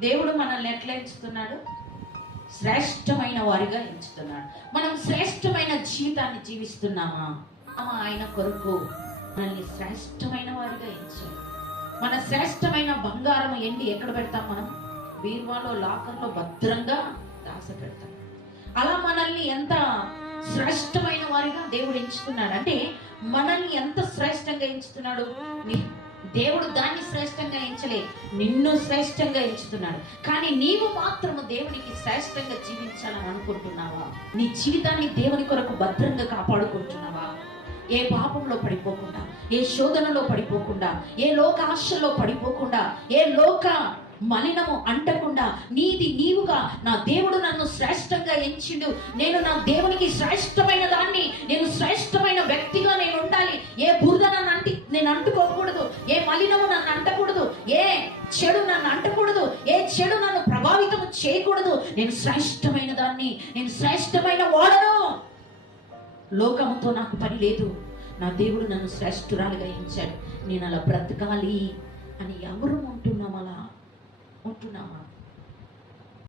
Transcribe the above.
దేవుడు మనల్ని ఎట్లా ఎంచుతున్నాడు? శ్రేష్టమైన వారిగా ఎంచుతున్నాడు. మనం శ్రేష్టమైన జీవితాన్ని జీవిస్తున్నామా? ఆయన కొరకు మనల్ని శ్రేష్టమైన వారిగా ఎంచాడు. మన శ్రేష్టమైన బంగారం ఎండి ఎక్కడ పెడతాం? మనం బీరువాలో, లాకర్లో భద్రంగా దాచిపెడతాం. అలా మనల్ని ఎంత శ్రేష్టమైన వారిగా దేవుడు ఎంచుతున్నాడు అంటే, మనల్ని ఎంత శ్రేష్టంగా ఎంచుతున్నాడు. దేవుడు దాన్ని శ్రేష్టంగా ఎంచలే, నిన్ను శ్రేష్టంగా ఎంచుతున్నాడు. కానీ నీవు మాత్రము దేవునికి శ్రేష్టంగా జీవించాలని అనుకుంటున్నావా? నీ జీవితాన్ని దేవుని కొరకు భద్రంగా కాపాడుకుంటున్నావా? ఏ పాపంలో పడిపోకుండా, ఏ శోధనలో పడిపోకుండా, ఏ లోక ఆశల్లో పడిపోకుండా, ఏ లోక మలినము అంటకుండా నీది నీవుగా, నా దేవుడు నన్ను శ్రేష్టంగా ఎంచిండు, నేను నా దేవునికి శ్రేష్టమైన దాన్ని, నేను శ్రేష్టమైన వ్యక్తిగా నేను ఉండాలి. ఏ బురద నన్ను నేను అంటుకోకూడదు, ఏ మలినము నన్ను అంటకూడదు, ఏ చెడు నన్ను అంటకూడదు, ఏ చెడు నన్ను ప్రభావితం చేయకూడదు. నేను శ్రేష్టమైన దాన్ని, నేను శ్రేష్టమైన వాడను. లోకముతో నాకు పని లేదు, నా దేవుడు నన్ను శ్రేష్ఠురాలుగా ఎంచాడు, నేను అలా బ్రతకాలి అని ఎవరు